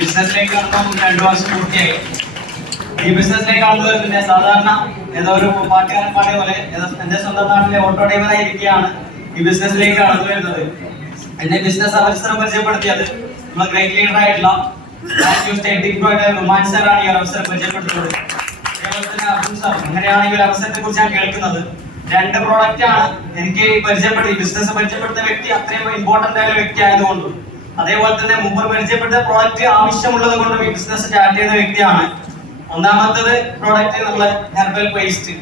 ബിസിനസ്സിലേക്ക് കടന്നു 2 വർഷം പൂർത്തിയായി. ഈ ബിസിനസ്സിലേക്ക് കടന്നു വരുന്നത് സാധാരണ ഏതോ ഒരു പാട്ടുകാരൻ പാടിയ പോലെ എന്റെ സ്വന്തം നാട്ടിലെ ഓട്ടോ ഡ്രൈവറായി ഇരിക്കുകയാണ് ഈ ബിസിനസ്സിലേക്ക് കടന്നു വരുന്നത്. എന്നെ ബിസിനസ് അവസരം പരിചയപ്പെടുത്തിയത് നമ്മുടെ ഗ്രേറ്റ് ലീഡർ ആയിട്ടുള്ള റുമാൻസറാണ് ഈ ഒരു അവസരം പരിചയപ്പെടുത്തുന്നത്. അതേപോലെ തന്നെ അബ്ദുൽ സാർ. അങ്ങനെയാണ് ഈ ഒരു അവസരത്തെ കുറിച്ച് ഞാൻ കേൾക്കുന്നത്. 2 പ്രോഡക്റ്റ് ആണ് എനിക്ക് പരിചയപ്പെടുത്തി ബിസിനസ് പരിചയപ്പെടുന്ന വ്യക്തി അത്രയും ഇമ്പോർട്ടന്റ് ആയ വ്യക്തി ആയതുകൊണ്ടും അതേപോലെ തന്നെ മുമ്പ് പരിചയപ്പെട്ട പ്രോഡക്റ്റ് ആവശ്യമുള്ളത് കൊണ്ടും ഈ ബിസിനസ് സ്റ്റാർട്ട് ചെയ്ത വ്യക്തിയാണ്. ഒന്നാമത്തത് പ്രോഡക്റ്റ് നമ്മള് ഹെർബൽ പേസ്റ്റ്.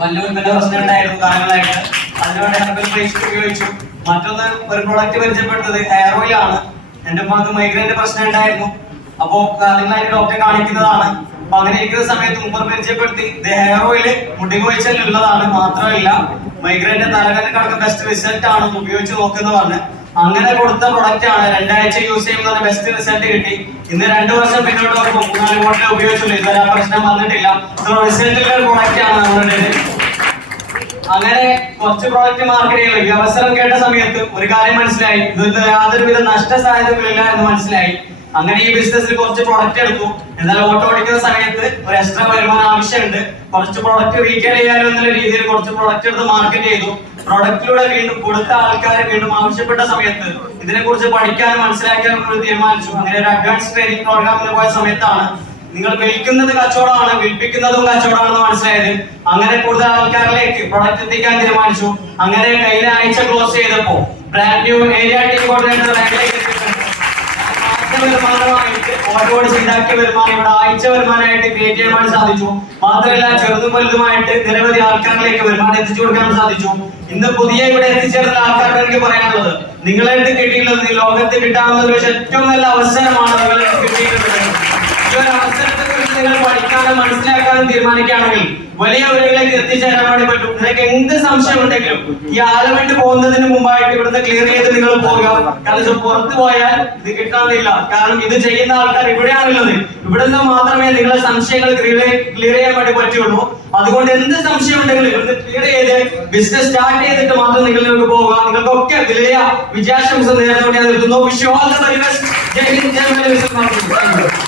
വലിയ പ്രശ്നം ഉണ്ടായിരുന്നു കാലങ്ങളായിട്ട്, അതിനുവേണ്ടി ഹെർബൽ പേസ്റ്റ് ഉപയോഗിച്ചു. മറ്റൊന്ന് ഒരു പ്രോഡക്റ്റ് പരിചയപ്പെട്ടത് ഹെയർ ഓയിൽ ആണ്. എന്റെ ഉമ്മക്ക് മൈഗ്രൈന്റെ പ്രശ്നം ഉണ്ടായിരുന്നു. അപ്പോ കാലങ്ങളായിട്ട് ഡോക്ടറെ കാണിക്കുന്നതാണ്. അപ്പൊ അങ്ങനെ ഇരിക്കുന്ന സമയത്ത് മുമ്പ് പരിചയപ്പെടുത്തി ഹെയർ ഓയില് മുടി കൊഴിച്ചിലുള്ളതാണ്, മാത്രമല്ല മൈഗ്രൈന്റെ തലകനക്കടക്കം ബെസ്റ്റ് റിസൾട്ട് ആണ്, ഉപയോഗിച്ച് നോക്കുന്ന പറഞ്ഞ് അങ്ങനെ കൊടുത്ത പ്രൊഡക്റ്റ് ആണ്. 2 ആഴ്ച യൂസ് ചെയ്യുമ്പോൾ ബെസ്റ്റ് റിസൾട്ട് കിട്ടി. ഇന്ന് 2 വർഷം പിന്നോട്ട് വരുമ്പോൾ 3-4 ബോട്ടിൽ ഉപയോഗിച്ചുള്ളൂ. ഇതുവരെ ആ പ്രശ്നം വന്നിട്ടില്ല. റിസൾട്ടുള്ള പ്രൊഡക്റ്റ് ആണ് നമ്മുടെ. അങ്ങനെ കുറച്ച് പ്രോഡക്റ്റ് മാർക്കറ്റ് ചെയ്യുന്നത് ഈ അവസരം കേട്ട സമയത്ത് ഒരു കാര്യം മനസ്സിലായി, ഇതിൽ യാതൊരുവിധ നഷ്ട സാധ്യതകളില്ല എന്ന് മനസ്സിലായി. അങ്ങനെ ഈ ബിസിനസ്സിൽ കുറച്ച് പ്രോഡക്റ്റ് എടുത്തു. എന്നാൽ ഓട്ടോ ഓടിക്കുന്ന സമയത്ത് ഒരു എക്സ്ട്രാ വരുമാനം ആവശ്യമുണ്ട്. കുറച്ച് പ്രോഡക്റ്റ് റീറ്റെയിൽ ചെയ്യാനോ എന്നുള്ള രീതിയിൽ കുറച്ച് പ്രോഡക്റ്റ് എടുത്ത് മാർക്കറ്റ് ചെയ്തു. പ്രോഡക്റ്റിലൂടെ വീണ്ടും കൊടുത്ത ആൾക്കാരെ വീണ്ടും ആവശ്യപ്പെട്ട സമയത്ത് ഇതിനെ കുറിച്ച് പഠിക്കാനും മനസ്സിലാക്കാനും തീരുമാനിച്ചു. അങ്ങനെ ഒരു അഡ്വാൻസ് ട്രെയിനിങ് പ്രോഗ്രാമിന് പോയ സമയത്താണ് നിങ്ങൾ വിൽക്കുന്നത് കച്ചവടമാണ്, വിൽപ്പിക്കുന്നതും കച്ചവടമാണെന്ന് മനസ്സിലായത്. അങ്ങനെ കൂടുതൽ ആൾക്കാരിലേക്ക് പ്രൊഡക്റ്റ് എത്തിക്കാൻ തീരുമാനിച്ചു. അങ്ങനെ കഴിഞ്ഞ ആഴ്ച ക്ലോസ് ചെയ്തപ്പോ brand new area team coordinator വരുമാനമായിട്ട് ഓരോട് ചെയ്താക്കിയ വരുമാനം ഇവിടെ ആഴ്ച വരുമാനമായിട്ട് ക്രിയേറ്റ് ചെയ്യാൻ സാധിച്ചു. മാത്രമല്ല ചെറുതും വലുതുമായിട്ട് നിരവധി ആൾക്കാരിലേക്ക് വരുമാനം എത്തിച്ചു കൊടുക്കാൻ സാധിച്ചു. ഇന്ന് പുതിയ ഇവിടെ എത്തിച്ചേർന്ന ആൾക്കാരോട് എനിക്ക് പറയാനുള്ളത്, നിങ്ങളെ അടുത്ത് കിട്ടിയിട്ടുള്ളത് ഈ ലോകത്ത് കിട്ടാവുന്ന ഏറ്റവും നല്ല അവസരമാണ് നിങ്ങളെ കിട്ടിയിട്ടുള്ളത്. ഈ ഒരു അവസരത്തെ കുറിച്ച് നിങ്ങൾ പഠിക്കാനും മനസ്സിലാക്കാനും തീരുമാനിക്കുകയാണെങ്കിൽ വലിയ വഴികളിലേക്ക് എത്തിച്ചേരാൻ വേണ്ടി പറ്റും. നിങ്ങൾക്ക് എന്ത് സംശയം ഉണ്ടെങ്കിലും ഈ ആലം വിട്ട് പോകുന്നതിന് മുമ്പായിട്ട് ഇവിടുന്ന് ക്ലിയർ ചെയ്ത് നിങ്ങൾ പോകുക. കാരണം പുറത്തു പോയാൽ ഇത് കിട്ടണമെന്നില്ല. കാരണം ഇത് ചെയ്യുന്ന ആൾക്കാർ ഇവിടെയാണുള്ളത്. ഇവിടുന്ന് മാത്രമേ നിങ്ങളെ സംശയങ്ങൾ ക്ലിയർ ചെയ്യാൻ വേണ്ടി പറ്റുള്ളൂ. അതുകൊണ്ട് എന്ത് സംശയം ഉണ്ടെങ്കിലും ഇവിടുന്ന് ക്ലിയർ ചെയ്ത് ബിസിനസ് സ്റ്റാർട്ട് ചെയ്തിട്ട് മാത്രം നിങ്ങളിലേക്ക് പോവുക. നിങ്ങൾക്കൊക്കെ വലിയ വിജയാശംസ നേർന്നുകൊണ്ട് ഞാൻ നിർത്തുന്നു. Wish you all the best. ജയ് ഹിന്ദ്, ജയ് മലയാളം.